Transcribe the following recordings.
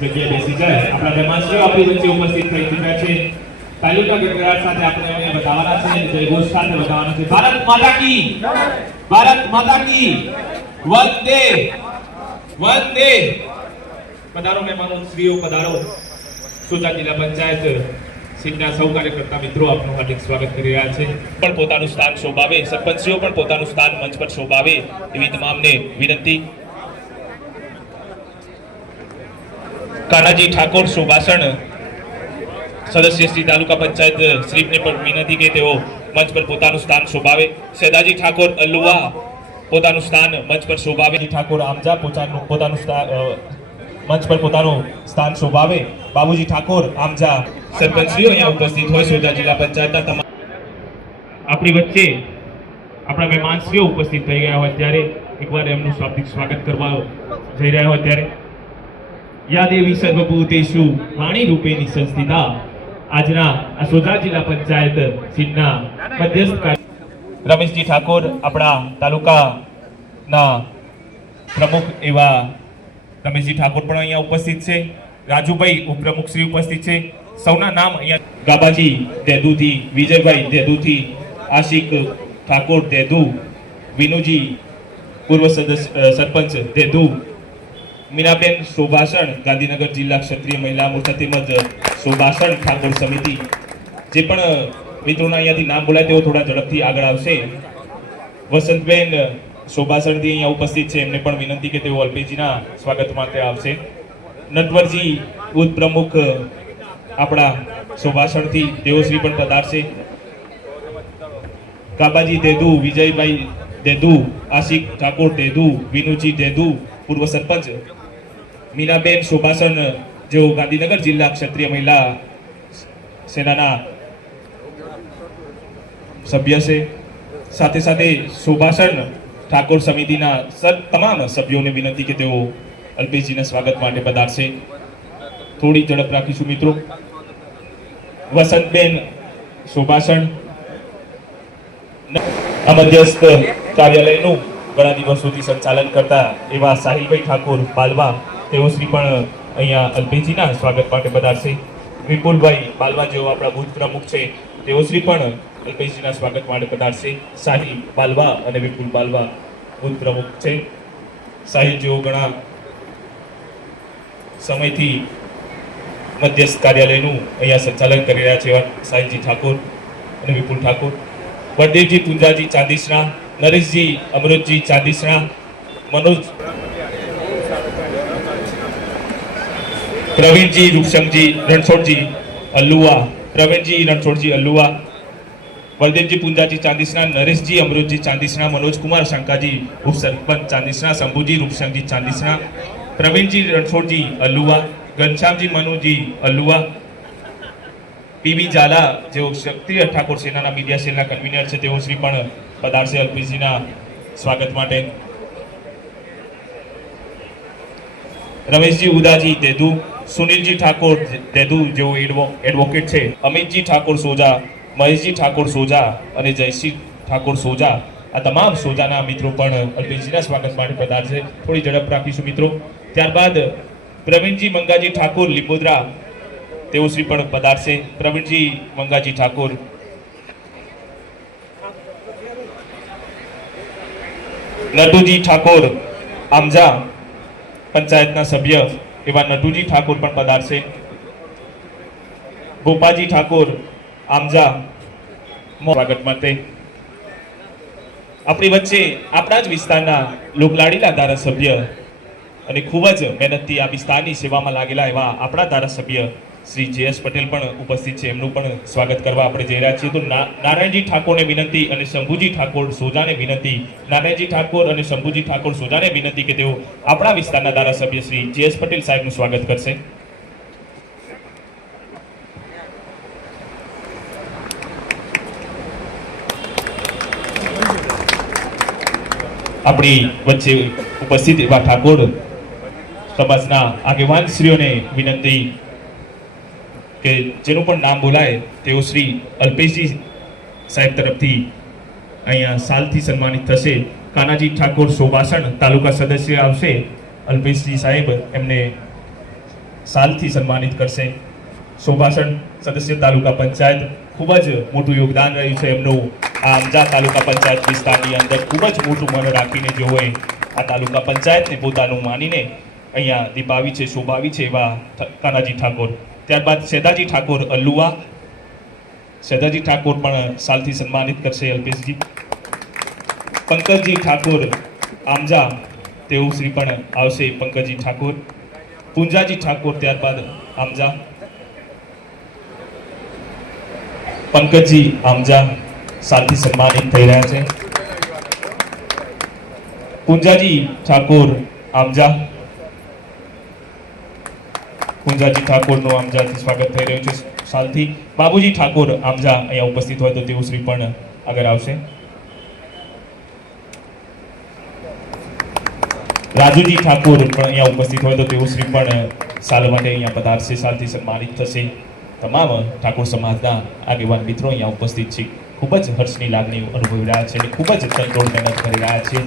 જગ્યાએ બેસી જાય. આપણા મહેમાનશ્રીઓ આપણી વચ્ચે ઉપસ્થિત થઈ ચૂક્યા છે. તાલુકા ગણગડાટ સાથે આપણે બતાવવાના છે, જય ઘોષ સાથે બતાવવાના છે. ભારત માતા કી, ભારત માતા કી, વંદે વંદે. પધારો મહેમાનો શ્રીઓ, પધારો. સુરત જિલ્લા પંચાયત સીટના સૌ કાર્યકર્તા મિત્રો આપનું હાર્દિક સ્વાગત કરી રહ્યા છે. પણ પોતાનું સ્થાન શોભાવે, સરપંચીઓ પણ પોતાનું સ્થાન મંચ પર શોભાવે એવી તમામને વિનંતી. કાનાજી ઠાકોર સુભાષણ સદસ્ય શ્રી તાલુકા પંચાયત શ્રીને પણ વિનંતી કે તેઓ મંચ પર પોતાનું સ્થાન શોભાવે. સેદાજી ઠાકોર અલુવા પોતાનું સ્થાન મંચ પર શોભાવે. ઠાકોર આમજા પોતાનું મંચ પર પોતાનું સ્થાન શોભાવે. બાબુજી ઠાકોર આમજા સરપંચશ્રીઓ અહીંયા ઉપસ્થિત હોય. સોજા જિલ્લા પંચાયતના તમામ આપણી વચ્ચે આપણા મહેમાનશ્રીઓ ઉપસ્થિત થઈ ગયા હોય ત્યારે એકવાર એમનું શાબ્દિક સ્વાગત કરવા જઈ રહ્યા હોય ત્યારે યા દેવી સર્વભૂતેષુ વાણી રૂપેની સંસ્થિતા. આજના આ સોજા જિલ્લા પંચાયત સીટના મધ્યસ્થ રમેશજી ઠાકોર આપણા તાલુકાના પ્રમુખ એવા રમેશજી ઠાકોર પણ અહીંયા ઉપસ્થિત છે. રાજુભાઈ ઉપપ્રમુખ શ્રી ઉપસ્થિત છે. સૌના નામ અહીંયા ગાબાજી દેદુથી, વિજયભાઈ દેદુથી, આશિક ઠાકોર દેદુ, વિનુજી પૂર્વ સરપંચ દેદુ, મીનાબેન સુભાષણ ગાંધીનગર જિલ્લા ક્ષત્રિય મહિલા મોરચા તેમજ સુભાષણ ઠાકોર સમિતિ. જે પણ મિત્રોના અહીંયાથી નામ બોલાય તેઓ થોડા ઝડપથી આગળ આવશે. વસંતબેન સુભાષણથી અહીંયા ઉપસ્થિત છે, એમને પણ વિનંતી કે તેઓ અલ્પેજીના સ્વાગત માટે આવશે. નટવરજી ઉપપ્રમુખ આપણા સુભાષણથી તેઓ શ્રી પણ પધારશે. કાબાજી દેદુ, વિજયભાઈ દેદુ, આશિક ઠાકોર દેદુ, વિનુજી દેદુ, પૂર્વ સરપંચ મીનાબેન શોભાસન જેઓ ગાંધીનગર જિલ્લા ક્ષત્રિય મહિલા સેનાના સભ્ય છે. સાથે સાથે શોભાસન ઠાકોર સમિતિના તમામ સભ્યોને વિનંતી કે તેઓ અલ્પેશજીના સ્વાગત માટે પધારશે. થોડી ઝડપ રાખીશું મિત્રો. વસંતબેન શોભાસન મધ્યસ્થ કાર્યાલયનું ઘણા દિવસોથી સંચાલન કરતા એવા સાહિલભાઈ ઠાકોર બાલવા તેઓ શ્રી પણ અહીંયા અલ્પેશજીના સ્વાગત માટે પધારશે. વિપુલભાઈ બાલવા જેઓ આપણા ભૂત પ્રમુખ છે તેઓ શ્રી પણ અલ્પેશજીના સ્વાગત માટે પધારશે. સાહિલ બાલવા અને વિપુલ બાલવા ભૂત પ્રમુખ છે. સાહિલ જેઓ ઘણા સમયથી મધ્યસ્થ કાર્યાલયનું અહીંયા સંચાલન કરી રહ્યા છે એવા સાહિલજી ઠાકોર અને વિપુલ ઠાકોર. બળદેવજી પુંજાજી ચાંદીસણા, નરેશજી અમૃતજી ચાંદીસણા, મનોજ પ્રવીણજી રૂપસંગજી રણછોડજી અલ્લુવા, પ્રવીણજી રણછોડજી અલ્લુવા, બળદેવજી પુંજાજી ચાંદીસણા, નરેશજી અમૃતજી ચાંદીસણા, મનોજકુમાર શંકાજી ઉપસરપંચ ચાંદીસણા, શંભુજી રૂપસંગજી ચાંદીસણા, પ્રવીણજી રણછોડજી અલ્લુવા, ઘનશ્યામજી મનુજી અલ્લુવા, પીબી ઝાલા જેઓ ક્ષત્રિય ઠાકોર સેનાના મીડિયા સેલના કન્વીનર છે તેઓ શ્રી પણ પધારશે અલ્પેશજીના સ્વાગત માટે. રમેશજી ઉદાજી દેદુ, સુનિલજી ઠાકોર દેદુ જેઓ એડવોકેટ છે, અમિતજી ઠાકોર સોજા, મહેશજી ઠાકોર સોજા અને જયસિંહ ઠાકોર સોજા, આ તમામ સોજાના મિત્રો પણ અલ્પેશજીના સ્વાગત માટે પધારશે. થોડી ઝડપ રાખીશું મિત્રો. ત્યારબાદ પ્રવીણજી મંગાજી ઠાકોર લીંબોદરા તેઓ શ્રી પણ પધારશે. પ્રવીણજી મંગાજી ઠાકોર. નટુજી ઠાકોર આમજા પંચાયતના સભ્ય એવા નટુજી ઠાકોર પણ પધારશે. ભોપાજી ઠાકોર આમજા સ્વાગત માટે. આપણી વચ્ચે આપણા જ વિસ્તારના લોકલાડીલા ધારાસભ્ય અને ખૂબ જ મહેનતથી આ વિસ્તારની સેવામાં લાગેલા એવા આપણા ધારાસભ્ય શ્રી JS પટેલ પણ ઉપસ્થિત છે. એમનું પણ સ્વાગત કરવા આપણે જઈ રહ્યા છીએ. તો નારાયણજી ઠાકોરને વિનંતી અને શંભુજી ઠાકોર સોજાને વિનંતી, નારાયણજી ઠાકોર અને શંભુજી ઠાકોર સોજાને વિનંતી કે તેઓ આપણા વિસ્તારના ધારાસભ્ય શ્રી JS પટેલ સાહેબનું સ્વાગત કરશે. આપણી વચ્ચે ઉપસ્થિત એવા ઠાકોર સમાજના આગેવાનશ્રીઓને વિનંતી કે જેનું પણ નામ બોલાય તેઓ શ્રી અલ્પેશજી સાહેબ તરફથી અહીંયા સાલથી સન્માનિત થશે. કાનાજી ઠાકોર શોભાસણ તાલુકા સદસ્ય આવશે. અલ્પેશજી સાહેબ એમને સાલથી સન્માનિત કરશે. શોભાસણ સદસ્ય તાલુકા પંચાયત, ખૂબ જ મોટું યોગદાન રહ્યું છે એમનું આ અંજા તાલુકા પંચાયત વિસ્તારની અંદર. ખૂબ જ મોટું મન રાખીને જેઓએ આ તાલુકા પંચાયતને પોતાનું માનીને અહીંયા દીપાવી છે, શોભાવી છે એવા કાનાજી ઠાકોર. ત્યારબાદ સેદાજી ઠાકોર અલ્લુવા, સેદાજી ઠાકોર પણ સાલથી સન્માનિત કરશે અલ્પેશજી. પંકજજી ઠાકોર આમજા તેઓ શ્રી પણ આવશે. પંકજજી ઠાકોર. પુંજાજી ઠાકોર ત્યારબાદ આમજા. પંકજજી આમજા સાલથી સન્માનિત થઈ રહ્યા છે. પુંજાજી ઠાકોર આમજા, પુંજાજી ઠાકોરનું આમજાથી સ્વાગત થઈ રહ્યું છે સાલથી. બાબુજી ઠાકોર આમજા અહીંયા ઉપસ્થિત હોય તો તેઓ શ્રી પણ આગળ આવશે. રાજુજી ઠાકોર પણ અહીંયા ઉપસ્થિત હોય તો તેઓ શ્રી પણ સાલ માટે અહીંયા પધારશે, સાલથી સન્માનિત થશે. તમામ ઠાકોર સમાજના આગેવાન મિત્રો અહીંયા ઉપસ્થિત છે. ખૂબ જ હર્ષની લાગણી અનુભવી રહ્યા છે અને ખૂબ જ તનતોડ મહેનત કરી રહ્યા છે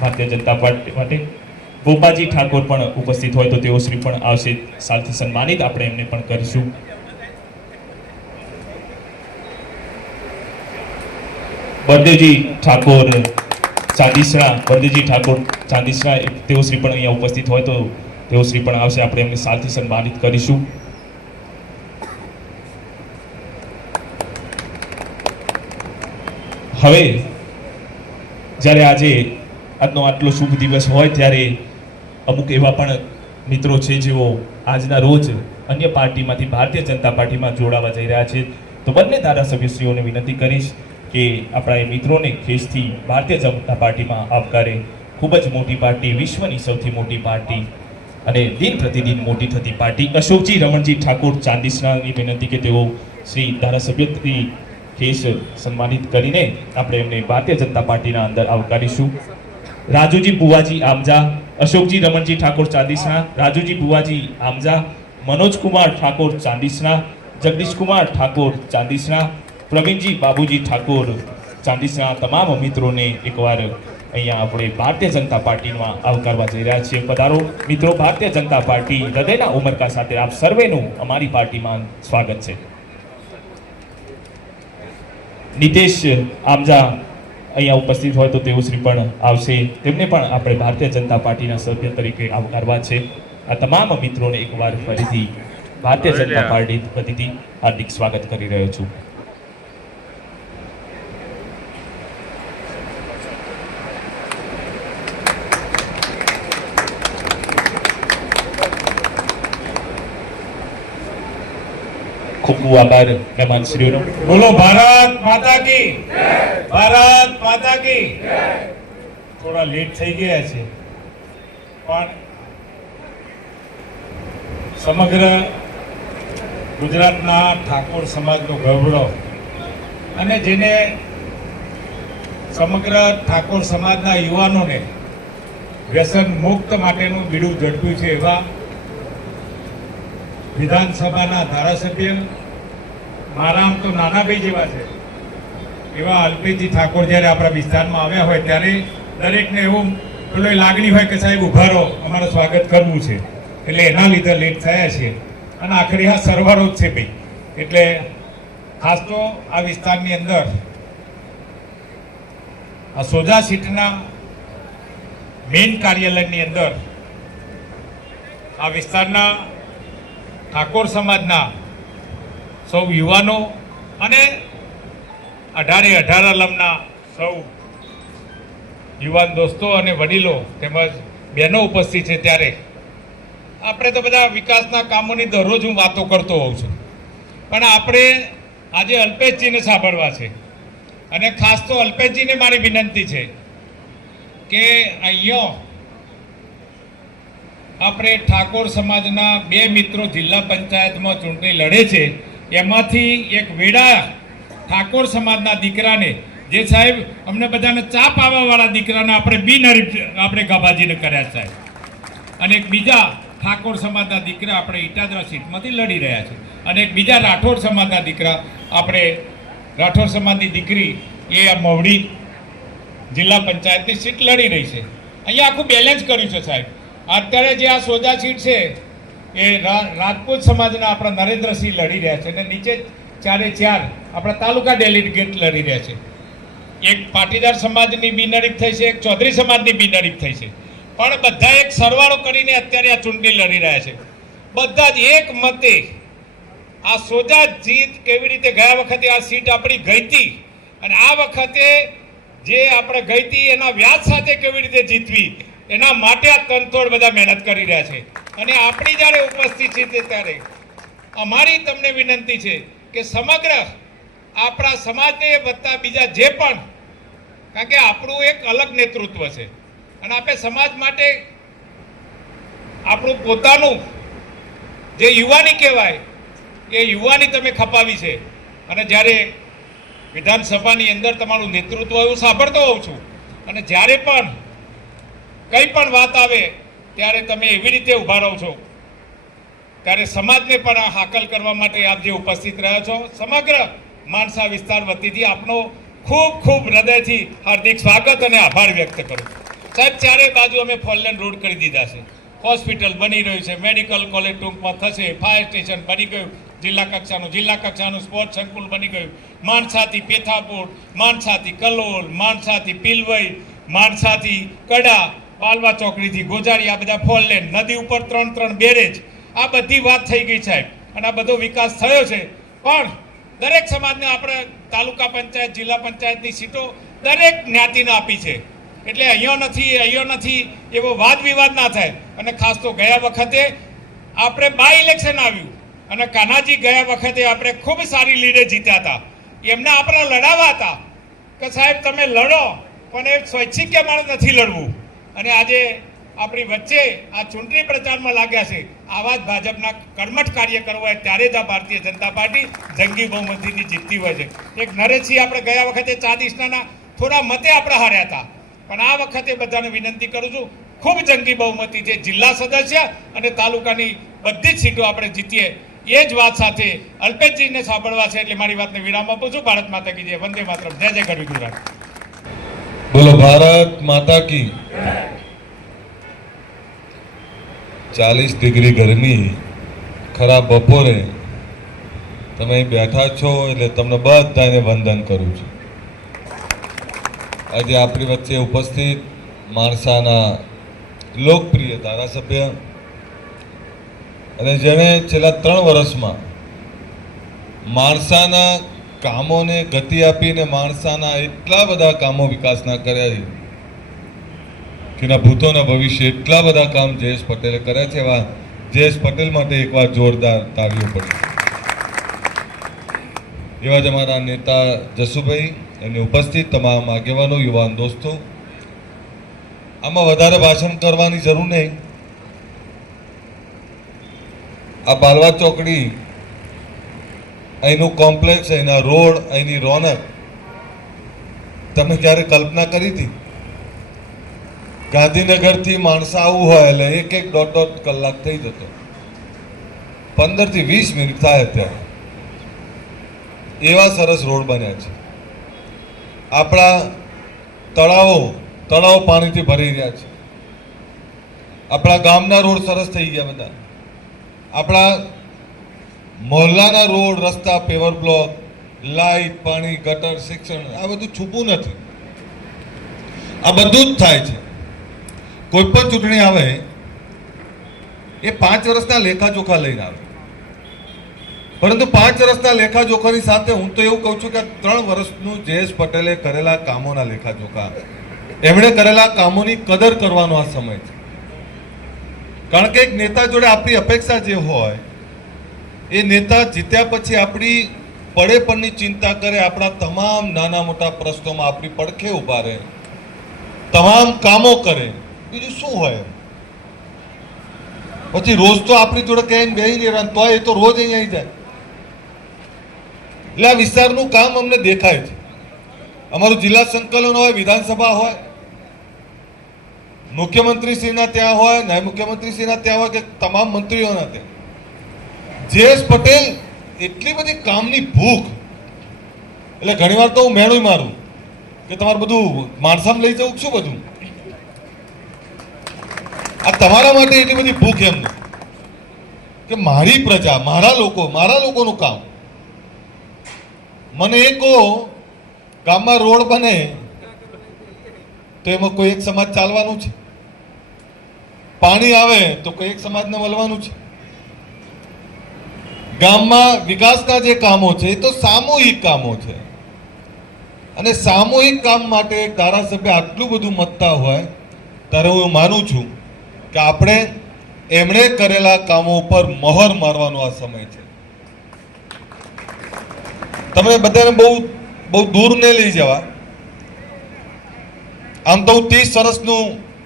ભારતીય જનતા પાર્ટી માટે. ગોપાજી ઠાકોર પણ ઉપસ્થિત હોય તો તેઓ શ્રી પણ આવશે, સાલથી સન્માનિત આપણે એમને પણ કરીશું. બળદેવજી ઠાકોર ચાંદીસણા, બળદેવજી ઠાકોર ચાંદીસણા તેઓ શ્રી પણ અહીંયા ઉપસ્થિત હોય તો તેઓ શ્રી પણ આવશે, આપણે એમને સાલથી સન્માનિત કરીશું. હવે જ્યારે આજે આજનો આટલો શુભ દિવસ હોય ત્યારે અમુક એવા પણ મિત્રો છે જેઓ આજના રોજ અન્ય પાર્ટીમાંથી ભારતીય જનતા પાર્ટીમાં જોડાવા જઈ રહ્યા છે. તો બંને ધારાસભ્યશ્રીઓને વિનંતી કરીશ કે આપણા એ મિત્રોને ખેસથી ભારતીય જનતા પાર્ટીમાં આવકારે. ખૂબ જ મોટી પાર્ટી, વિશ્વની સૌથી મોટી પાર્ટી અને દિન પ્રતિદિન મોટી થતી પાર્ટી અશોકજી રમણજી ઠાકોર ચાંદીસરાની વિનંતી કે તેઓ શ્રી ધારાસભ્યશ્રી કેસ સન્માનિત કરીને આપણે એમને ભારતીય જનતા પાર્ટીના અંદર આવકારીશું. રાજુજી બુવાજી આમજા, અશોકજી રમણજી ઠાકોર ચાંદીસરા, રાજુજી બુવાજી આમજા, મનોજકુમાર ઠાકોર ચાંદીસરા, જગદીશકુમાર ઠાકોર ચાંદીસરા, પ્રવીણજી બાબુજી ઠાકોર ચાંદીસરા, તમામ મિત્રોને એકવાર અહીંયા આપણે ભારતીય જનતા પાર્ટીમાં આવકારવા જઈ રહ્યા છીએ. પધારો મિત્રો, ભારતીય જનતા પાર્ટી હૃદયના ઉમરકા સાથે આપ સર્વેનું અમારી પાર્ટીમાં સ્વાગત છે. નિતેશ આમજા અહીંયા ઉપસ્થિત હોય તો તેઓ શ્રી પણ આવશે, તેમને પણ આપણે ભારતીય જનતા પાર્ટીના સભ્ય તરીકે આવકારવા છે. આ તમામ મિત્રોને એકવાર ફરીથી ભારતીય જનતા પાર્ટી વતીથી હાર્દિક સ્વાગત કરી રહ્યો છું. ખૂબ ખૂબ આભાર મહેમાનશ્રીઓનો. બોલો ભારત માતા કી, ભારત માતા કી. થોડા લેટ થઈ ગયા છે પણ સમગ્ર ગુજરાતના ઠાકોર સમાજનો ગૌરવ અને જેને સમગ્ર ઠાકોર સમાજના યુવાનોને વ્યસન મુક્ત માટેનું બીડું ઝડપ્યું છે એવા વિધાનસભાના ધારાસભ્ય, મારા આમ તો નાનાભાઈ જેવા છે એવા અલ્પેશજી ઠાકોર જ્યારે આપણા વિસ્તારમાં આવ્યા હોય ત્યારે દરેકને એવું પેલો લાગણી હોય કે સાહેબ ઉભા રહો, અમારે સ્વાગત કરવું છે, એટલે એના લીધે લેટ થયા છે. અને આખરી આ સરવાળો જ છે ભાઈ, એટલે ખાસ તો આ વિસ્તારની અંદર આ સોજા સીટના મેઇન કાર્યાલયની અંદર આ વિસ્તારના ઠાકોર સમાજના સૌ યુવાનો અને 18 અલમના સૌ યુવાન દોસ્તો અને વડીલો તેમજ બહેનો ઉપસ્થિત છે. ત્યારે આપણે તો બધા વિકાસના કામોની દરરોજ હું વાતો કરતો હોઉં છું, પણ આપણે આજે અલ્પેશજીને સાંભળવા છે. અને ખાસ તો અલ્પેશજીને મારી વિનંતી છે કે અહીંયા આપણે ઠાકોર સમાજના 2 મિત્રો જિલ્લા પંચાયતમાં ચૂંટણી લડે છે, એમાંથી એક વેડા ઠાકોર સમાજના દીકરાને, જે સાહેબ અમને બધાને ચા પાવાવાળા દીકરાને આપણે બિનહરીફ આપણે ગાભાજીને કર્યા સાહેબ, અને એક બીજા ઠાકોર સમાજના દીકરા આપણે ઇટાદરા સીટમાંથી લડી રહ્યા છે, અને એક બીજા રાઠોડ સમાજના દીકરા આપણે રાઠોડ સમાજની દીકરી એ આ મવડી જિલ્લા પંચાયતની સીટ લડી રહી છે. અહીંયા આખું બેલેન્સ કર્યું છે સાહેબ. અત્યારે જે આ સોજા સીટ છે એ રાજપૂત સમાજના આપણા નરેન્દ્રસિંહ લડી રહ્યા છે, અને નીચે 4 આપણા તાલુકા ડેલિગેટ લડી રહ્યા છે. એક પાટીદાર સમાજની બિનહરીફ થઈ છે, એક ચૌધરી સમાજની બિનહરીફ થઈ છે, પણ બધા એક સરવાળો કરીને અત્યારે આ ચૂંટણી લડી રહ્યા છે. બધા જ એક મતે આ સોજા જીત કેવી રીતે ગયા વખતે આ સીટ આપણી ગઈ હતી અને આ વખતે જે આપણે ગઈ હતી એના વ્યાજ સાથે કેવી રીતે જીતવી એના માટે આ તનતોડ બધા મહેનત કરી રહ્યા છે. અને આપણી જ્યારે ઉપસ્થિત છે ત્યારે અમારી તમને વિનંતી છે કે સમગ્ર આપણા સમાજને વત્તા બીજા જે પણ, કારણ કે આપણું એક અલગ નેતૃત્વ છે અને આપણે સમાજ માટે આપણું પોતાનું જે યુવાની કહેવાય એ યુવાની તમે ખપાવી છે. અને જ્યારે વિધાનસભાની અંદર તમારું નેતૃત્વ એવું સાંભળતો હોઉં છું, અને જ્યારે પણ કંઈ પણ વાત આવે ત્યારે તમે એવી રીતે ઊભા રહો છો, ત્યારે સમાજને પણ આ હાકલ કરવા માટે આપ જે ઉપસ્થિત રહ્યા છો, સમગ્ર માણસા વિસ્તાર વતીથી આપનો ખૂબ ખૂબ હૃદયથી હાર્દિક સ્વાગત અને આભાર વ્યક્ત કરું. સાહેબ, ચારે બાજુ અમે 4 લેન રોડ કરી દીધા છે, હોસ્પિટલ બની રહ્યું છે, મેડિકલ કોલેજ ટૂંકમાં થશે, ફાયર સ્ટેશન બની ગયું, જિલ્લા કક્ષાનું સ્પોર્ટ્સ સંકુલ બની ગયું, માણસાથી પેથાપુર, માણસાથી કલોલ, માણસાથી પિલવઈ, માણસાથી કડા, પાલવા ચોકડીથી ગોજારી, આ બધા 4 લેન, નદી ઉપર 3 બેરેજ, આ બધી વાત થઈ ગઈ સાહેબ. અને આ બધો વિકાસ થયો છે. પણ દરેક સમાજને આપણે તાલુકા પંચાયત, જિલ્લા પંચાયતની સીટો દરેક જ્ઞાતિને આપી છે, એટલે અહીંયા નથી એવો વાદ વિવાદ ના થાય. અને ખાસ તો ગયા વખતે આપણે બાય ઇલેક્શન આવ્યું અને કાનાજી ગયા વખતે આપણે ખૂબ સારી લીડે જીત્યા હતા. એમને આપણે લડાવા હતા કે સાહેબ તમે લડો, પણ એ સ્વૈચ્છિક મારે નથી લડવું, અને આજે આપણી વચ્ચે આ ચૂંટણી પ્રચારમાં લાગ્યા છે. આવા જ ભાજપના કર્મઠ કાર્યકરો હોય ત્યારે જ આ ભારતીય જનતા પાર્ટી જંગી બહુમતીથી જીતતી હોય છે. એક નરેશસિંહ આપણે ગયા વખતે ચાદીસના થોડા મતે આપણે હાર્યા હતા, પણ આ વખતે બધાને વિનંતી કરું છું, ખૂબ જંગી બહુમતી છે. જિલ્લા સદસ્ય અને તાલુકાની બધી જ સીટો આપણે જીતીએ એ જ વાત સાથે અલ્પેશજીને સાંભળવા છે એટલે મારી વાતને વિરામ આપું છું. ભારત માતા કી જય, વંદે માતરમ, જય જય ગઢવી ગુજરાત. બોલો ભારત માતા કી. 40 ડિગ્રી ગરમી, ખરાબ બપોરે તમે અહીં બેઠા છો એટલે તમને બધાને વંદન કરું છું. આજે આપણી વચ્ચે ઉપસ્થિત માણસાના લોકપ્રિય ધારાસભ્ય અને જેણે છેલ્લા 3 વર્ષમાં માણસાના કામોને ગતિ આપીને માણસાના એટલા બધા કામો વિકાસના કર્યા છે કે ના ભૂતોના ભવિષ્ય એટલા બધા કામ જયેશ પટેલે કર્યા છે. એવા જયેશ પટેલ માટે એકવાર જોરદાર તાળીઓ પડી. એવા જ અમારા નેતા જસુભાઈ, એની ઉપસ્થિત તમામ આગેવાનો, યુવાન દોસ્તો, આમાં વધારે ભાષણ કરવાની જરૂર નહીં. આ બાલવા ચોકડી, અહીંનું કોમ્પ્લેક્સ, અહીંના રોડ, અહીંની રોનક તમે ક્યારે કલ્પના કરી હતી? ગાંધીનગરથી માણસા આવવું હોય એટલે 1-1, 1.5 કલાક થઈ જતો, 15 થી 20 મિનિટ થાય અત્યારે. એવા સરસ રોડ બન્યા છે. આપણા તળાવો પાણીથી ભરી રહ્યા છે. આપણા ગામના રોડ સરસ થઈ ગયા બધા. આપણા મોહલ્લાના રોડ, રસ્તા, પેવર બ્લોક, લાઇટ, પાણી, ગટર, શિક્ષણ, આ બધું છૂપું નથી. આ બધું જ થાય છે. કોઈ પણ ચૂંટણી આવે એ 5 વર્ષના લેખાજોખા લઈને આવે, પરંતુ 5 વર્ષના લેખાજોખાની સાથે હું તો એવું કહું છું કે 3 વર્ષનું જયેશ પટેલે કરેલા કામોના લેખાજોખા, એમણે કરેલા કામોની કદર કરવાનો આ સમય છે. કારણ કે એક નેતા જોડે આપણી અપેક્ષા જે હોય એ નેતા જીત્યા પછી આપણી પડે પડની ચિંતા કરે, આપણા તમામ નાના મોટા પ્રશ્નોમાં આપણી પડખે ઊભા રહે, તમામ કામો કરે. બીજું શું હોય? પછી રોજ તો આપણી જોડે ક્યાંય બેસી નહીં રહેવાનું, તો એ તો રોજ અહીંયા આવી જાય. એટલે આ વિસ્તારનું કામ અમને દેખાય છે. અમારું જિલ્લા સંકલન હોય, વિધાનસભા હોય, મુખ્યમંત્રીશ્રીના ત્યાં હોય, નાયબ મુખ્યમંત્રીશ્રીના ત્યાં હોય કે તમામ મંત્રીઓના ત્યાં, જયેશ પટેલ એટલી બધી કામની ભૂખ, એટલે ઘણીવાર તો હું મેણું મારું કે તમારે બધું માણસામાં લઈ જવું શું બધું, આ તમારા માટે એટલી બધી ભૂખ એમને કે મારી પ્રજા, મારા લોકોનું કામ. મને એ કહો, ગામમાં રોડ બને તો એમાં કોઈ એક સમાજ ચાલવાનું છે, પાણી આવે તો કોઈ એક સમાજને મળવાનું છે. ગામમાં વિકાસના જે કામો છે એ તો સામૂહિક કામો છે, અને સામૂહિક કામ માટે એક ધારાસભ્ય આટલું બધું મતતા હોય ત્યારે હું માનું છું કે આપણે એમણે કરેલા કામો ઉપર મહોર મારવાનો આ સમય છે. તમે બધાને બહુ દૂર નહીં લઈ જવા. આમ તો હું 30 વર્ષનું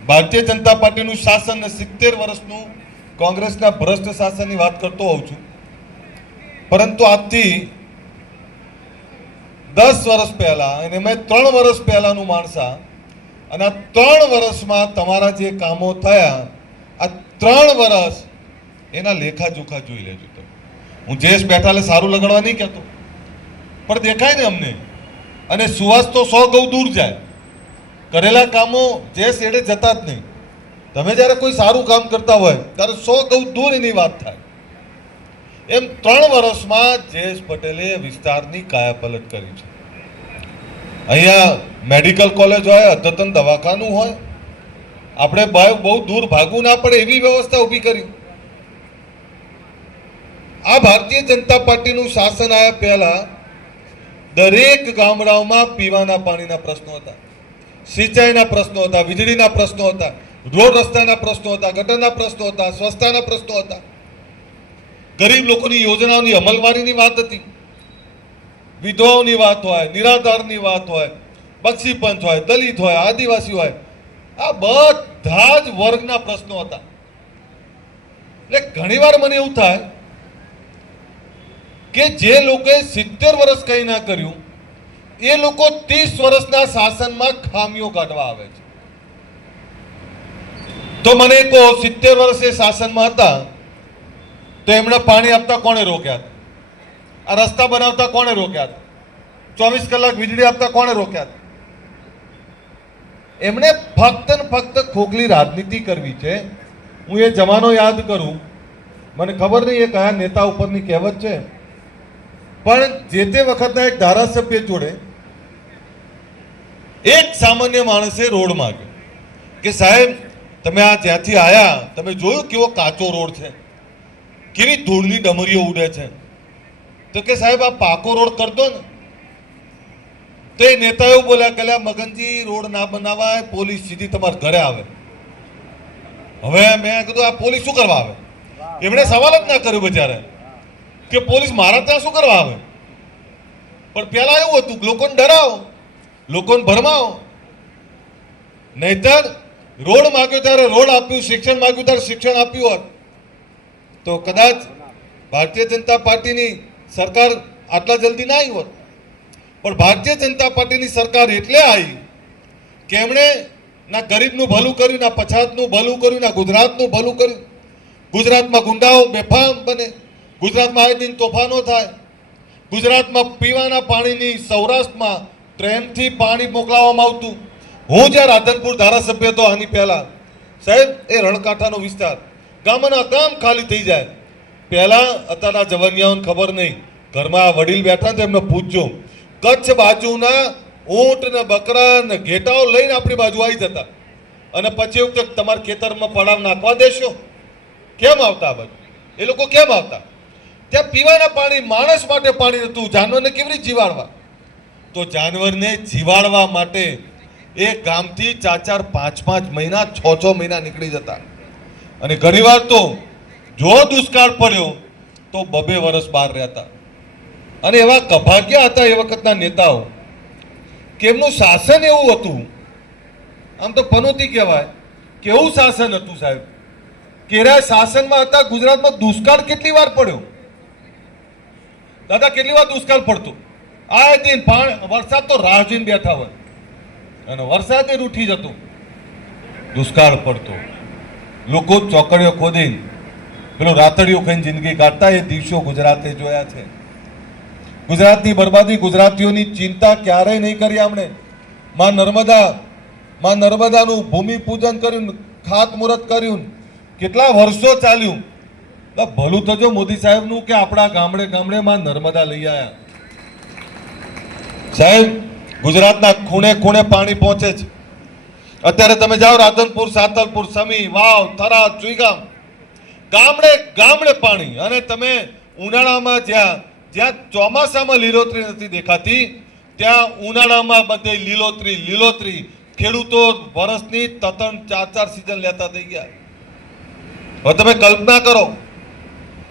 ભારતીય જનતા પાર્ટીનું શાસન અને 70 વર્ષનું કોંગ્રેસના ભ્રષ્ટ શાસનની વાત કરતો હોઉં છું, પરંતુ આજથી 10 વર્ષ પહેલા અને મેં 3 વર્ષ પહેલાનું માણસા, અને આ 3 વર્ષમાં તમારા જે કામો થયા, આ 3 વર્ષ એના લેખાજોખા જોઈ લેજો તમે. હું જયેશ બેઠાલે સારું લગાડવા નહીં કહેતો, પણ દેખાય ને અમને. અને સુવાસ તો 100 ગૌ દૂર જાય. કરેલા કામો જે શેડે જતા જ નહીં. તમે જ્યારે કોઈ સારું કામ કરતા હોય ત્યારે 100 ગૌ દૂર એની વાત થાય. એમ 3 વર્ષમાં જયેશ પટેલે વિસ્તારની કાયાપલટ કરી છે. અહીંયા મેડિકલ કોલેજ હોય, અદ્યતન દવાખાનું હોય, આપણે બહુ દૂર ભાગવું ના પડે એવી વ્યવસ્થા ઊભી કરી. આ ભારતીય જનતા પાર્ટીનું શાસન આવ્યા પહેલા દરેક ગામડાઓમાં પીવાના પાણીના પ્રશ્નો હતા, સિંચાઈના પ્રશ્નો હતા, વીજળીના પ્રશ્નો હતા, રોડ રસ્તાના પ્રશ્નો હતા, ગટરના પ્રશ્નો હતા, સ્વચ્છતાના પ્રશ્નો હતા, ગરીબ લોકોની યોજનાઓની અમલવારીની વાત હતી, વિધવાઓની વાત હોય, નિરાધારની વાત હોય, બક્ષી પંચ હોય, દલિત હોય, આદિવાસી હોય, આ બધા જ વર્ગના પ્રશ્નો હતા. એટલે ઘણીવાર મને એવું થાય કે જે લોકોએ 70 વર્ષ કંઈ ના કર્યું એ લોકો 30 વર્ષના શાસનમાં ખામીઓ કાઢવા આવે છે. તો મને કહો, 70 વર્ષે શાસનમાં હતા તો એમણે પાણી આપતા કોણે રોક્યા હતા? આ રસ્તા બનાવતા કોણે રોક્યા હતા? 24 કલાક વીજળી આપતા કોણે રોક્યા હતા? એમણે ફક્ત ને ફક્ત ખોખલી રાજનીતિ કરવી છે. હું એ જમાનો યાદ કરું, મને ખબર નહીં એ કયા નેતા ઉપરની કહેવત છે, પણ જે તે વખતના એક ધારાસભ્ય જોડે એક સામાન્ય માણસે રોડ માંગ્યો કે સાહેબ તમે આ જ્યાંથી આયા તમે જોયું કેવો કાચો રોડ છે, કેવી ધૂળની ડમરીઓ ઉડે છે, તો કે સાહેબ આ પાકો રોડ કરતો ને. તો એ નેતા એવું બોલ્યા કે મગનજી રોડ ના બનાવાય, પોલીસ સીધી તમારા ઘરે આવે. હવે મેં કીધું આ પોલીસ શું કરવા આવે? એમણે સવાલ જ ના કર્યો બચારે કે પોલીસ મારા ત્યાં શું કરવા આવે. પણ પેલા એવું હતું કે લોકોને ડરાવો, લોકોને ભરમાવો. નહીતર રોડ માંગ્યો ત્યારે રોડ આપ્યું, શિક્ષણ માંગ્યું ત્યારે શિક્ષણ આપ્યું હોત તો કદાચ ભારતીય જનતા પાર્ટીની સરકાર આટલા જલ્દી ના આવી હોત. પણ ભારતીય જનતા પાર્ટીની સરકાર એટલે આવી કે એમણે ના ગરીબનું ભલું કર્યું, ના પછાતનું ભલું કર્યું, ના ગુજરાતનું ભલું કર્યું. ગુજરાતમાં ગુંડાઓ બેફામ બને, ગુજરાતમાં આए दिन તોફાનો થાય, ગુજરાતમાં પીવાના પાણીની સૌરાષ્ટ્રમાં ટ્રેનથી પાણી મોકલાવવામાં આવતું. હું જ્યારે રાધનપુર ધારાસભ્ય હતો આની પહેલા, સાહેબ એ રણકાંઠાનો વિસ્તાર, ગામના ગામ ખાલી થઈ જાય. પહેલા અત્યારના જવાનિયાઓને ખબર નહીં, ઘરમાં વડીલ બેઠા તો એમને પૂછજો, કચ્છ બાજુના ઊંટ ને બકરા ને ઘેટાઓ લઈને આપણી બાજુ આવી જતા અને પછી એવું કે તમારા ખેતરમાં પડાવ નાખવા દેશો. કેમ આવતા આ બાજુ? એ લોકો કેમ આવતા? ત્યાં પીવાના પાણી, માણસ માટે પાણી નતું, જાનવરને કેવી રીતે જીવાડવા? તો જાનવરને જીવાડવા માટે એ ગામથી 4-4, 5-5 મહિના, 6-6 મહિના નીકળી જતા. અને ઘણીવાર તો જો દુષ્કાળ પડ્યો તો 2-2 વર્ષ બહાર રહેતા. અને એવા કભાગ્યા હતા એ વખતના નેતાઓ કે એમનું શાસન એવું હતું, આમ તો પનોતી કહેવાય, કેવું શાસન હતું સાહેબ. કેરા શાસનમાં હતા, ગુજરાતમાં દુષ્કાળ કેટલી વાર પડ્યો દાદા? કેટલી વાર દુષ્કાળ પડતો? આ દિન વરસાદ તો રાહ જોઈને બેઠા હોય અને વરસાદે રૂઠી જતો, દુષ્કાળ પડતો. લોકો ચોકડીઓ ખોદીને પેલો રાતડીઓ ખાઈને જિંદગી કાઢતા. એ દિવસો ગુજરાતે જોયા છે. ગુજરાતની બરબાદી, ગુજરાતીઓની ચિંતા ક્યારેય નહીં કરી આમણે. માં નર્મદાનું ભૂમિપૂજન કર્યું, ખાતમુહૂર્ત કર્યું, કેટલા વર્ષો ચાલ્યું. ભલું થજો મોદી સાહેબનું કે આપણા ગામડે ગામડે માં નર્મદા લઈ આવ્યા. સાહેબ ગુજરાતના ખૂણે ખૂણે પાણી પહોંચે છે. અત્યારે તમે જાઓ રાધનપુર, સાતલપુર, સમી, વાવ, થરાદ, ચુઈગામ, ગામડે ગામડે પાણી. અને તમે ઉનાળામાં જ્યાં ચોમાસામાં લીલોતરી નથી દેખાતી ત્યાં ઉનાળામાં બધે લીલોતરી. ખેડૂતો વર્ષની 3-4 સીઝન લેતા થઈ ગયા. હવે તમે કલ્પના કરો,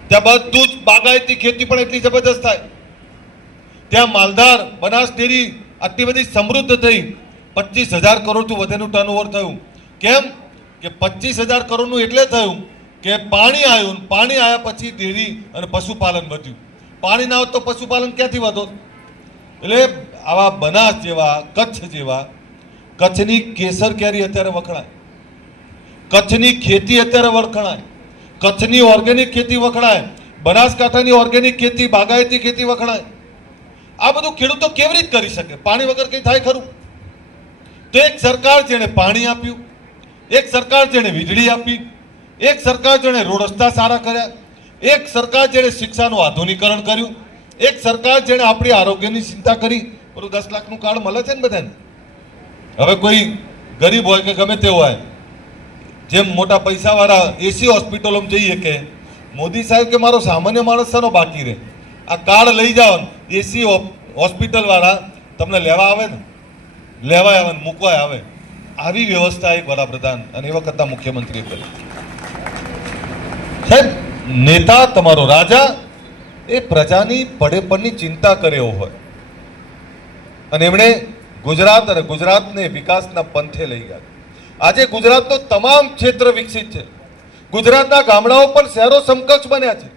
ત્યાં બધું જ બાગાયતી ખેતી પણ એટલી જબરદસ્ત થાય. ત્યાં માલધાર, બનાસ ડેરી આટલી બધી સમૃદ્ધ થઈ, 25,000 કરોડથી વધુનું ટર્નઓવર થયું. કેમ કે 25,000 કરોડનું એટલે થયું કે પાણી આવ્યું, પાણી આવ્યા પછી ડેરી અને પશુપાલન વધ્યું. પાણી ના હોત તો પશુપાલન ક્યાંથી વધો? એટલે આવા બનાસ જેવા, કચ્છ જેવા, કચ્છની કેસર કેરી અત્યારે વખણાય, કચ્છની ખેતી અત્યારે વખણાય, કચ્છની ઓર્ગેનિક ખેતી વખણાય, બનાસકાંઠાની ઓર્ગેનિક ખેતી, બાગાયતી ખેતી વખણાય. આ બધું ખેડૂતો કેવી રીતે કરી શકે? પાણી વગર કંઈ થાય ખરું? તો એક સરકાર જેણે પાણી આપ્યું, એક સરકાર જેણે વીજળી આપી, એક સરકાર જેણે રોડ રસ્તા સારા કર્યા, એક સરકાર જેણે શિક્ષાનું આધુનિકરણ કર્યું, એક સરકાર જેણે આપણી આરોગ્યની ચિંતા કરી. પેલું 10 લાખનું કાર્ડ મળે છે ને બધાને. હવે કોઈ ગરીબ હોય કે ગમે તે હોય, જેમ મોટા પૈસાવાળા એસી હોસ્પિટલોમાં જઈએ કે મોદી સાહેબ કે મારો સામાન્ય માણસ શાનો બાકી રહે? આ કાર્ડ લઈ જાઓ, એસી હોસ્પિટલ વાળા તમને લેવા આવે ને, લેવા આવે ને મૂકવા આવે. આવી વ્યવસ્થા એક વડાપ્રધાન અને એ વખતના મુખ્યમંત્રીએ કરી. સાહેબ નેતા, તમારો રાજા એ પ્રજાની પડેપણની ચિંતા કરે એવો હોય. અને એમણે ગુજરાત અને ગુજરાતને વિકાસના પંથે લઈ ગયા. આજે ગુજરાતનો તમામ ક્ષેત્ર વિકસિત છે. ગુજરાતના ગામડાઓ પણ શહેરો સમકક્ષ બન્યા છે.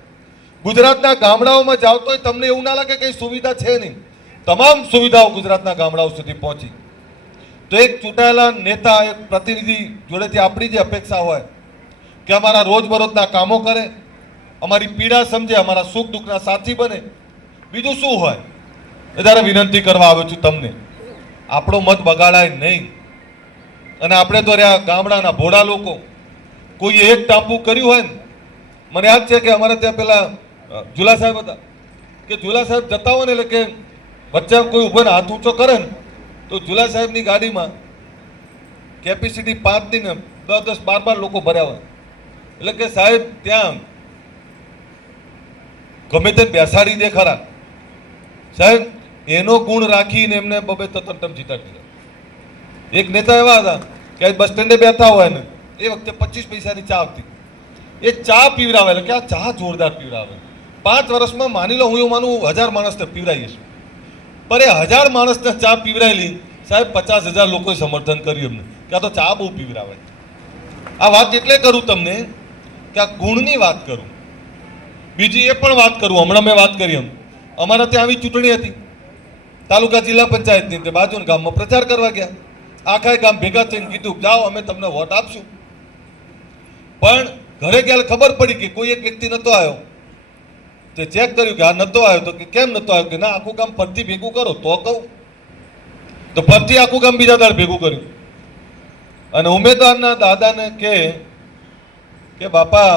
ગુજરાતના ગામડાઓમાં જાવ તોય તમને એવું ના લાગે કઈ સુવિધા છે નહીં. તમામ સુવિધાઓ ગુજરાતના ગામડાઓ સુધી પહોંચી. તો એક ચૂંટાયેલા નેતા, એક પ્રતિનિધિ જોડેથી આપણી જે અપેક્ષા હોય કે અમારા રોજબરોજના કામો કરે, અમારી પીડા સમજે, અમારા સુખ દુઃખના સાથી બને, બીજું શું હોય? ત્યારે વિનંતી કરવા આવ્યો છું તમને, આપણો મત બગાડાય નહીં. અને આપણે તો રહ્યા ગામડાના ભોળા લોકો, કોઈએ એક ટાપુ કર્યું હોય ને, મને યાદ છે કે અમારે ત્યાં પેલા ઝુલા સાહેબ હતા, કે ઝુલા સાહેબ જતા હોય ને એટલે કે વચ્ચે કોઈ ઉભો હાથ ઊંચો કરે ને તો ઝુલા સાહેબની ગાડીમાં કેપેસિટી 5ની ને 10, 12 લોકો ભર્યા હોય. એટલે કે સાહેબ ત્યાં ગમે તે બેસાડી દે ખરા, સાહેબ એનો ગુણ રાખીને એમને બબે તતંતમ જીતાડી દીધા. એક નેતા એવા હતા કે બસ સ્ટેન્ડે બેઠા હોય ને એ વખતે 25 પૈસાની ચા આવતી, એ ચા પીવરાવે, એટલે કે આ ચા જોરદાર પીવરાવે. 5 વર્ષમાં માની લો, હું એવું માનું 1000 માણસને પીવરાવીશ, પણ એ 1000 માણસને ચા પીવરાયેલી સાહેબ 50,000 લોકોએ સમર્થન કર્યું એમને કે આ તો ચા બહુ પીવરાવે. આ વાત એટલે કરું તમને કે આ ગુણની વાત કરું. બીજી એ પણ વાત કરું, હમણાં મેં વાત કરી એમ અમારા ત્યાં આવી ચૂંટણી હતી તાલુકા જિલ્લા પંચાયતની, તે બાજુના ગામમાં પ્રચાર કરવા ગયા. આખા ગામ ભેગા થઈને કીધું જાઓ અમે તમને વોટ આપશું. પણ ઘરે ગયા ખબર પડી કે કોઈ એક વ્યક્તિ નતો આવ્યો. તે ચેક કર્યું કે આ નતો આવ્યો, તો કે કેમ નતો આવ્યો? કે ના, આખું ગામ ફરતી ભેગું કરો તો કહું. તો ફરતી આખું ગામ બીજા દાડ ભેગું કર્યું અને ઉમેદવારના દાદાને કે બાપા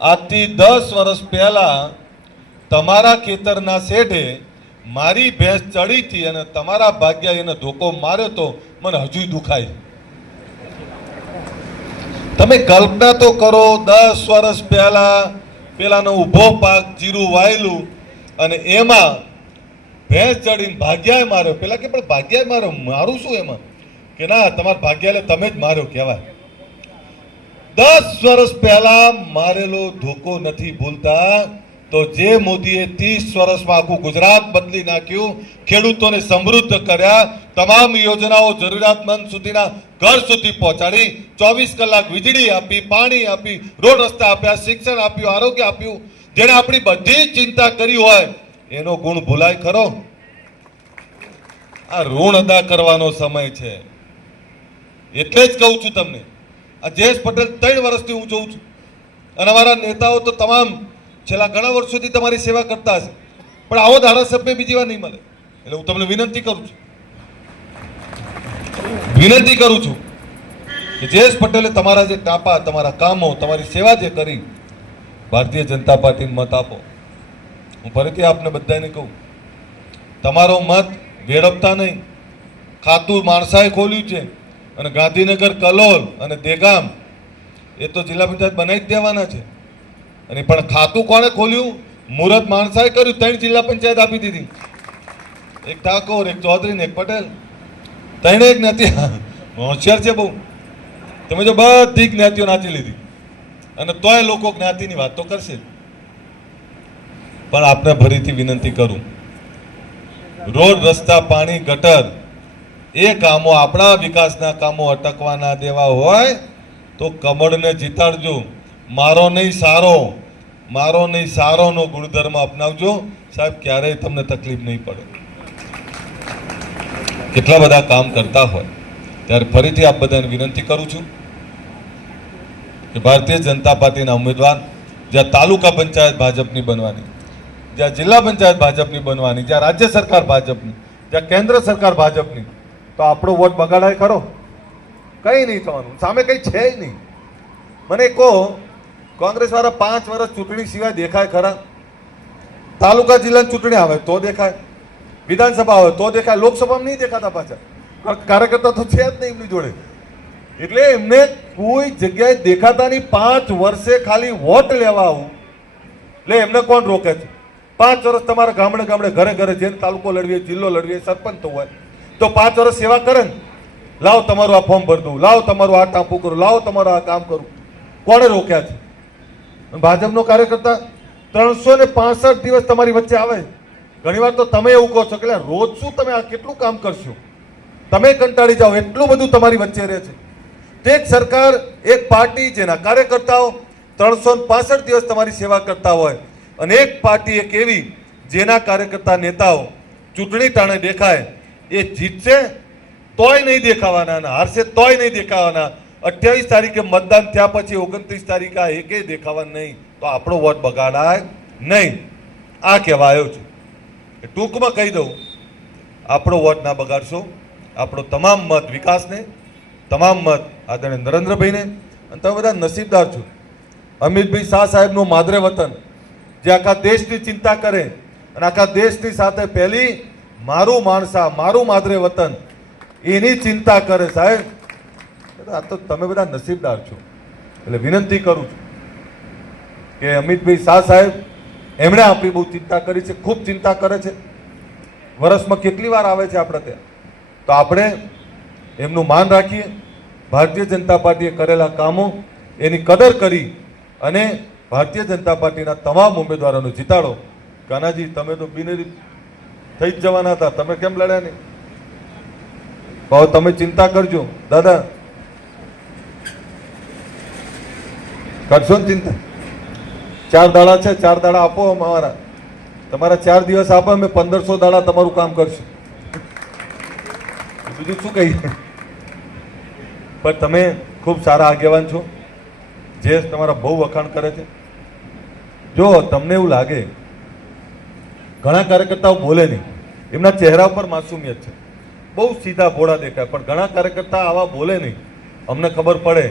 આજથી 10 વર્ષ પહેલા તમારા ખેતરના શેઢે મારી ભેંસ ચડી હતી અને તમારા ભાગ્યા એને ધોકો માર્યો તો મને હજુ દુખાય. તમે કલ્પના તો કરો, 10 વર્ષ પહેલા પેલાનો ઊભો પાક જીરું વાયેલું અને એમાં ભેંસ ચડીને ભાગ્યાએ માર્યો. પેલા કે પણ ભાગ્યાએ માર્યો, મારું શું એમાં? કે ના, તમારા ભાગ્યાને તમે જ માર્યો કહેવાય. 10 વર્ષ પહેલા મારેલો ધોકો નથી ભૂલતા. તો જે મોદીએ 30 વર્ષમાં આખું ગુજરાત બદલી નાખ્યું, ખેડૂતોને સમૃદ્ધ કર્યા, તમામ યોજનાઓ જરૂરિયાતમંદ સુધીના ઘર સુધી પહોંચાડી, 24 કલાક વીજળી આપી, પાણી આપી, રોડ રસ્તા આપ્યા, શિક્ષણ આપ્યું, આરોગ્ય આપ્યું, જેને આપણી બધી ચિંતા કરી હોય એનો ગુણ ભૂલાય ખરો? આ ઋણ અદા કરવાનો સમય છે. એટલે જ કહું છું તમને, આ જયેશ પટેલ 3 વર્ષથી હું જોઉં છું અને અમારા નેતાઓ તો તમામ છેલ્લા ઘણા વર્ષોથી તમારી સેવા કરતા હશે, પણ આવો ધારાસભ્ય બીજી વાર નહીં મળે. એટલે હું તમને વિનંતી કરું છું કે જયેશ પટેલે તમારા જે ટાપા, તમારા કામો, તમારી સેવા જે કરી, ભારતીય જનતા પાર્ટીને મત આપો. હું ફરીથી આપને બધાને કહું, તમારો મત વેડપતા નહીં. ખાતું માણસાએ ખોલ્યું છે અને ગાંધીનગર, કલોલ અને દેગામ એ તો જિલ્લા પંચાયત બનાવી જ દેવાના છે. અને પણ ખાતું કોણે ખોલ્યું? મુહૂર્ત માણસાએ કર્યું. 3 જિલ્લા પંચાયત આપી દીધી, એક ઠાકોર, એક ચૌધરી ને એક પટેલ. 3 જ્ઞાતિ હોશિયાર છે બહુ. તમે જો બધી જ્ઞાતિઓ નાચી લીધી અને તોય લોકો જ્ઞાતિની વાત તો કરશે. પણ આપણે ફરીથી વિનંતી કરું, રોડ, રસ્તા, પાણી, ગટર એ કામો, આપણા વિકાસના કામો અટકવા ના દેવા હોય તો કમળને જીતાડજો. મારો નહીં સારો, મારો નહીં સારોનો ગુણધર્મ અપનાવજો. સાહેબ ક્યારેય તમને તકલીફ નહીં પડે. કેટલા બધા કામ કરતા હોય ત્યારે ફરીથી આપ બધાને વિનંતી કરું છું કે ભારતીય જનતા પાર્ટીના ઉમેદવાર, જ્યાં તાલુકા પંચાયત ભાજપની બનવાની, જ્યાં જિલ્લા પંચાયત ભાજપની બનવાની, જ્યાં રાજ્ય સરકાર ભાજપની, જ્યાં કેન્દ્ર સરકાર ભાજપની, તો આપણો વોટ બગાડાય ખરો? કંઈ નહીં થવાનું, સામે કંઈ છે નહીં. મને કહો, કોંગ્રેસ વાળા 5 વર્ષ ચૂંટણી સિવાય દેખાય ખરા? તાલુકા જિલ્લાની ચૂંટણી આવે તો દેખાય, વિધાનસભા આવે તો દેખાય, લોકસભામાં નહીં દેખાતા પાછા. કાર્યકર્તા તો છે જ નહીં એમની જોડે. એટલે એમને કોઈ જગ્યાએ દેખાતા નહીં. 5 વર્ષે ખાલી વોટ લેવા આવું એટલે એમને કોણ રોકે છે? 5 વર્ષ તમારા ગામડે ગામડે, ઘરે ઘરે જઈને તાલુકો લડવીએ, જિલ્લો લડવીએ, સરપંચ તો હોય તો 5 વર્ષ સેવા કરે ને, લાવો તમારું આ ફોર્મ ભરી દઉં, લાવો તમારું આ ટાંપું કરું, લાવો તમારું આ કામ કરું. કોણે રોક્યા છે? ભાજપનો કાર્યકર્તા 365 દિવસ તમારી વચ્ચે આવે. ઘણીવાર તો તમે એવું કહો છો કે રોજ શું તમે આ કેટલું કામ કરશો? તમે કંટાળી જાઓ એટલું બધું તમારી વચ્ચે રહે છે. તે એક સરકાર, એક પાર્ટી જેના કાર્યકર્તાઓ 365 દિવસ તમારી સેવા કરતા હોય, અને એક પાર્ટી એક એવી જેના કાર્યકર્તા નેતાઓ ચૂંટણી ટાણે દેખાય, એ જીતશે તોય નહીં દેખાવાના અને હારશે તોય નહીં દેખાવાના. 28 તારીખે મતદાન થયા પછી 29 તારીખે આ એકેય દેખાવા નહીં, તો આપણો વોટ બગાડાય નહીં. આ કહેવા આવ્યો છું. ટૂંકમાં કહી દઉં, આપણો વોટ ના બગાડશો. આપણો તમામ મત વિકાસને, તમામ મત આદરણીય નરેન્દ્રભાઈને, અને તમે બધા નસીબદાર છો. અમિતભાઈ શાહ સાહેબનું માદરે વતન, જે આખા દેશની ચિંતા કરે અને આખા દેશની સાથે પહેલી મારું માણસા, મારું માદરે વતન, એની ચિંતા કરે. સાહેબ, આ તો તમે બધા નસીબદાર છો. એટલે વિનંતી કરું છું કે અમિતભાઈ શાહ સાહેબ, એમણે આપણી બહુ ચિંતા કરી છે, ખૂબ ચિંતા કરે છે. વર્ષમાં કેટલી વાર આવે છે આપણે ત્યાં, તો આપણે એમનું માન રાખીએ. ભારતીય જનતા પાર્ટીએ કરેલા કામો એની કદર કરી અને ભારતીય જનતા પાર્ટીના તમામ ઉમેદવારોને જીતાડો. કાનાજી, તમે તો બિનહરીફ થઈ જ જવાના હતા, તમે કેમ લડ્યા નહીં? ભાવ તમે ચિંતા કરજો દાદા, કરશો ને ચિંતા. 4 દાડા છે, 4 દાડા આપો અમારા. તમારા 4 દિવસ આપો, અમે 1500 દાડા તમારું કામ કરશું. બીજું શું કહીએ? પણ તમે ખૂબ સારા આગેવાન છો. જે તમારા બહુ વખાણ કરે છે. જો તમને એવું લાગે ઘણા કાર્યકર્તાઓ બોલે નહીં, એમના ચહેરા પર માસુમિયત છે, બહુ સીધા ભોળા દેખાય, પણ ઘણા કાર્યકર્તા આવા બોલે નહીં. અમને ખબર પડે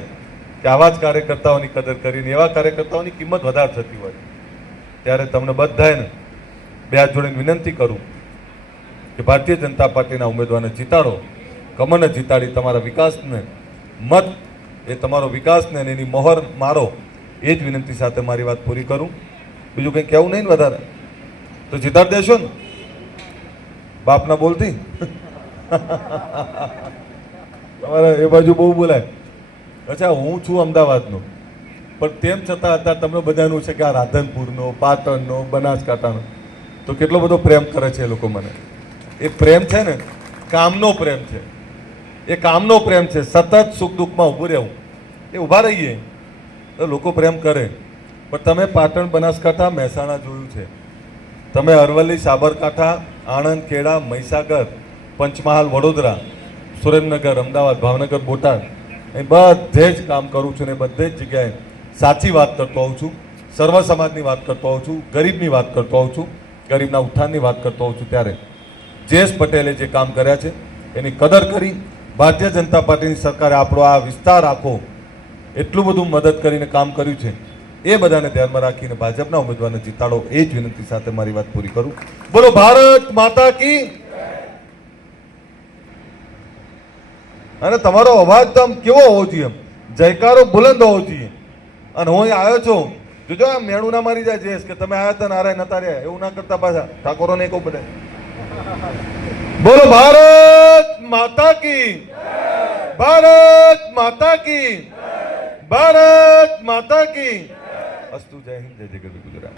કે આવા જ કાર્યકર્તાઓની કદર કરીને એવા કાર્યકર્તાઓની કિંમત વધારે થતી હોય. ત્યારે તમને બધાને બે હાથ જોડીને વિનંતી કરું કે ભારતીય જનતા પાર્ટીના ઉમેદવારને જીતાડો. કમળને જીતાડી તમારા વિકાસને મત, એ તમારો વિકાસને અને એની મોહર મારો. એ જ વિનંતી સાથે મારી વાત પૂરી કરું. બીજું કંઈ કહેવું નહીં ને વધારે, તો જીતાડી દેશો ને? બાપના બોલતી તમારે એ બાજુ બહુ બોલાય. અચ્છા, હું છું અમદાવાદનો, પણ તેમ છતાં અત્યારે તમને બધાનું છે કે આ રાધનપુરનો, પાટણનો, બનાસકાંઠાનો, તો કેટલો બધો પ્રેમ કરે છે એ લોકો મને. એ પ્રેમ છે ને, કામનો પ્રેમ છે. એ કામનો પ્રેમ છે. સતત સુખ દુઃખમાં ઊભું રહેવું, એ ઊભા રહીએ તો લોકો પ્રેમ કરે. પણ તમે પાટણ, બનાસકાંઠા, મહેસાણા જોયું છે, તમે અરવલ્લી, સાબરકાંઠા, આણંદ, ખેડા, મહીસાગર, પંચમહાલ, વડોદરા, સુરેન્દ્રનગર, અમદાવાદ, ભાવનગર, બોટાદ, એ બધે જ કામ કરું છું ને બધે જ જગ્યાએ સાચી વાત કરતો હોઉં છું. સર્વ સમાજની વાત કરતો હોઉં છું, ગરીબની વાત કરતો હોઉં છું, ગરીબના ઉત્થાનની વાત કરતો હોઉં છું. ત્યારે જયેશ પટેલે જે કામ કર્યા છે એની કદર કરી. ભારતીય જનતા પાર્ટીની સરકારે આપણો આ વિસ્તાર આખો એટલું બધું મદદ કરીને કામ કર્યું છે. એ બધાને ધ્યાનમાં રાખીને ભાજપના ઉમેદવારને જીતાડો. એ જ વિનંતી સાથે મારી વાત પૂરી કરું. બોલો ભારત માતા કી. અને તમારો અવાજ તો આમ કેવો હોવો જોઈએ, જયકારો બુલંદ હોવો જોઈએ. અને હું અહીં આવ્યો છું, જોજો આ મેળું ના મારી જાય જયેશ કે તમે આવ્યા હતા નારાયણ નતા રહ્યા, એવું ના કરતા પાછા. ઠાકોરોને કહું બધા, બોલો ભારત માતા કી, ભારત માતા કી, ભારત માતા કી. અસ્તુ. જય હિન્દ, જય જય ગરવી ગુજરાત.